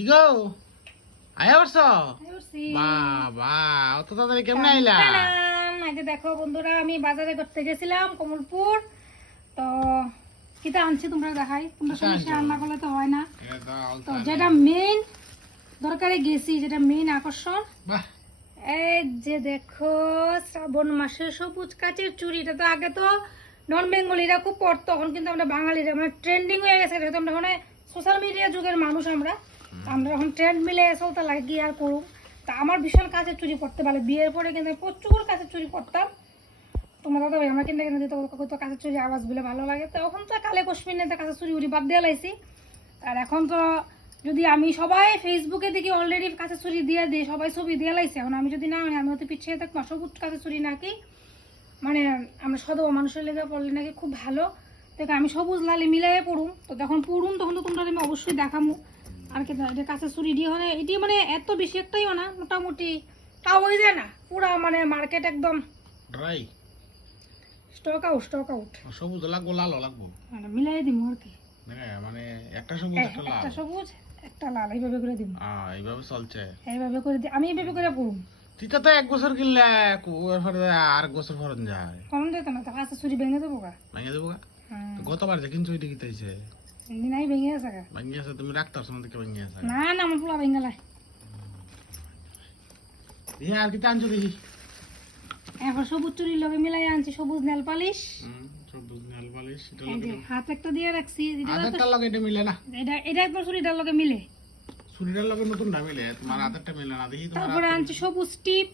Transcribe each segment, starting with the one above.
কি গো আয়া বসো বাবা অত তাড়াতাড়ি কেমন আইলা? আজকে দেখো বন্ধুরা, আমি বাজারে করতে গেছিলাম কমলপুর। তো কিটা আনছি তোমরা দেখাই, তোমরা সঙ্গে রান্না করলে তো হয় না। তো যেটা মেইন দরকারে গেছি, যেটা মেইন আকর্ষণ, এই যে দেখো শ্রাবণ মাসে সবুজ কাচের চুড়ি। এটা তো আগে তো নন বেঙ্গলিরা খুব পড়তো, তখন কিন্তু আমরা বাঙালিরা মানে ট্রেন্ডিং হয়ে গেছে। যেহেতু আমরা ওখানে সোশ্যাল মিডিয়া যুগের মানুষ, আমরা এখন ট্রেন্ড মিলে চলতে লাগে আর করুক। তা আমার বিশাল কাচের চুড়ি পড়তে পারে, বিয়ের পরে কিন্তু প্রচুর কাচের চুড়ি পড়তাম। তোমার দাদা ভাই আমার কিনে কিনে দিতে, তো কাচের চুড়ি আওয়াজ বলে ভালো লাগে। তো এখন তো কালে কশ্মিনে কাচের চুড়ি উড়ি বাদ দিয়ে লাইছি। আর এখন তো যদি আমি সবাই ফেসবুকে দেখি অলরেডি কাঁচা চুরি দিয়ে দিই, সবাই ছবি দিয়ে লাইছে। এখন আমি যদি না মানে আমি হয়তো পিছিয়ে থাকবো। সবুজ কাঁচা চুরি নাকি মানে আমরা সদবা মানুষের লেগে পড়লে নাকি খুব ভালো। দেখো আমি সবুজ লালি মিলাই পড়ুম, তো যখন পড়ুম তখন তো তোমরা আমি অবশ্যই দেখামো। আর কি এটা কাঁচা চুরি দিয়ে হয় এটি মানে এত বেশি একটাই না, মোটামুটি তাও হয়ে যায় না পুরা মানে মার্কেট একদম ড্রাই স্টক আউট। সবুজ লাগবো লাল লাগবো মানে মিলাই দিমু আর কি। মানে একটা সবুজ একটা লাল, একটা সবুজ একটা লাল এইভাবে করে দিমু। এইভাবে চলছে, এইভাবে করে আমি এইভাবে করে পড়ুম। তুই তো 1 বছর কিনলে আর 1 বছর ফরন যায় কম যেত না তো, কাঁচা চুরি ভেঙে দেবো গা। ভেঙে দেবো গতবার যে কিনছো ওইটা কিনতেছে নাই ভেঙে আছে গা। ভেঙে আছে, তুমি রাখতার সময় থেকে ভেঙে আছে না না আমার পোলা ভেঙে লাই। আর কি আনছো দেখি? এখন সবুজ চুরির লগে মিলাই আনছি সবুজ নেল পালিশ। সবুজ নেল পালিশ হাত একটা দিয়ে রাখছি, আদারটার লগে এটা মিলে না। এটা একদম চুরিটার লগে মিলে, চুরিটার লগে নতুনটা মিলে, তোমার আদারটা মিলে না দেখি। তারপরে আনছি সবুজ টিপ,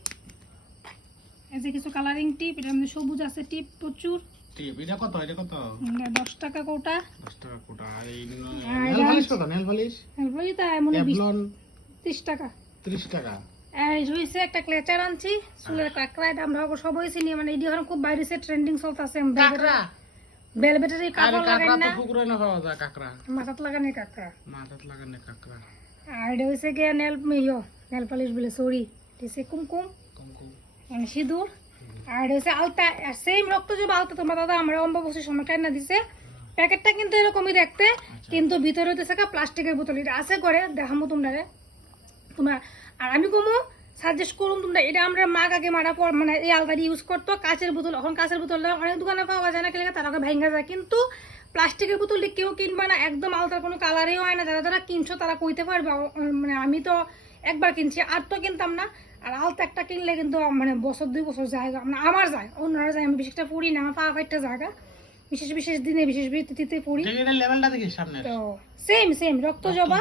এই যে কিছু কালারিং টিপ। এটার মধ্যে সবুজ আছে টিপ প্রচুর। টিপ এটা কত? এটা কত? 10 টাকা কোটা। 10 টাকা কোটা। আর এই নেল পালিশ কত? নেল পালিশ তো এমন 30 টাকা। 30 টাকা। এই রইছে একটা ক্লেচার আনছি চুলের কাকড়া। এটা আমরা সবাই চিনি, মানে এই এখন খুব বাইরে ট্রেন্ডিং চলতেছে। কাকড়া বেলবেটারি কাকড়া লাগাই না, ফুকুরে না পাওয়া যায় কাকড়া, মাথাত লাগানি কাকড়া। কাকড়া। আর এটা হইছে গিয়া নেল পালিশ বলে সরি, দিছে কুমকুম মানে সিঁদুর। আর এটা হচ্ছে আলতা, সেম রক্তজবা আলতা। তোমার দাদা আমরা অম্বাবস্যার সময় টাইনা দিছে। প্যাকেটটা কিন্তু এরকমই দেখতে, কিন্তু ভিতরে হইতেছে প্লাস্টিকের বোতল। এটা আছে করে দেখামো তোমরা। আর আমি কমু সাজেস্ট করুন তোমরা, এটা আমরা মাগ আগে মারা পর মানে এই আলতাটি ইউজ করতো। কাঁচের বোতল, এখন কাঁচের বোতল অনেক দোকানে পাওয়া যায় না, কেলে তারা ভাঙ্গা যায়। কিন্তু প্লাস্টিকের বোতলটি কেউ কিনবে না, একদম আলতার কোনো কালারেও হয় না। যারা কিনছো তারা কইতে পারবে। মানে আমি তো একবার কিনছি, আর তো কিনতাম না। আর আলতা একটা কিনলে কিন্তু মানে বছর 2 বছর জায়গা মানে আমার যায়, অন্যরা যায়। আমি বেশিটা পড়ি না, আমার পা একটা জায়গা বিশেষ দিনে বিশেষ ভিত্তিতে পড়ি। তো সেম রক্তজবা।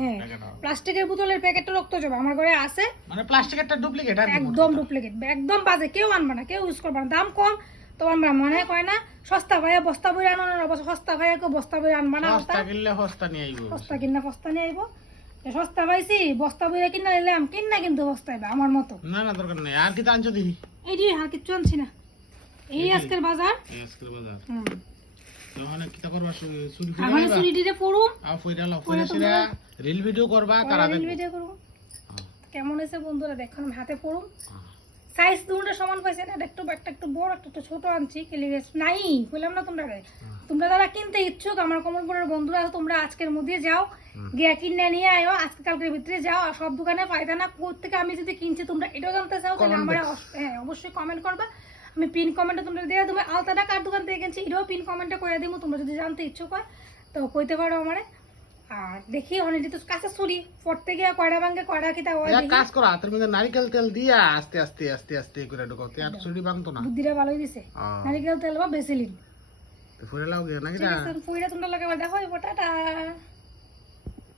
হ্যাঁ, প্লাস্টিকের বোতলের প্যাকেটটা রক্তজবা আমার ঘরে আছে। মানে প্লাস্টিকেরটা ডুপ্লিকেট, একদম ডুপ্লিকেট, একদম বাজে। কেউ আনবে না, কেউ ইউজ করবে না। দাম কম তো আমরা মনে কয় না সস্তা ভাইয়া বস্তা বই আনানোর অবশ্য সস্তা ভাইয়া কেউ বস্তা বই আনবা না। সস্তা কিনলে সস্তা নিয়ে আইবো, সস্তা কিনলে সস্তা নিয়ে আইবো। সস্তা পাইছি বস্তা বইয়া কিনা নিলাম, কিনা কিন্তু বস্তা আইবা আমার মতো। না দরকার নেই। আর কি আনছো দেখি? এই যে আর কিছু আনছি না, এই আজকের বাজার। রিল ভিডিও করবা, তারা কেমন হয়েছে বন্ধুরা দেখো। আমি হাতে পড়ুম, সাইজ দুটো সমান পাইছে না, একটু বড় একটা ছোট আনছি। নাই বললাম না তোমরা যারা কিনতে ইচ্ছুক আমার কমলপুরের বন্ধুরা, তোমরা আজকের মধ্যে যাও গিয়ে কিনে নিয়ে আয়ো। আজকে কালকের ভিতরে যাও, আর সব দোকানে পাইতা না। কোথেকে আমি যদি কিনছি তোমরা এটাও জানতে চাও তাহলে আমার অবশ্যই কমেন্ট করবা। আমি পিন কমেন্টে তোমরা দিয়ে দেবো। আলতাটা কার দোকান থেকে কিনছি এটাও পিন কমেন্টে করে দেবো। তোমরা যদি জানতে ইচ্ছুক হয় তো কইতে পারো আমারে। আর দেখি অনেক তো কাঁচা চুরি পড়তে গিয়ে কয়টা ভাঙে কয়টা কি তা কাজ করো, হাতের মধ্যে নারকেল তেল দিয়া আস্তে আস্তে আস্তে আস্তে করে ঢুকাতে। আর চুরি ভাঙতো না, বুদ্ধিটা ভালোই দিছে। নারকেল তেল বা বেসিলিন ফুরে লাও গে নাকি? ঠিক আছে, ফুইরা তোমরা লাগাবা। দেখো টাটা।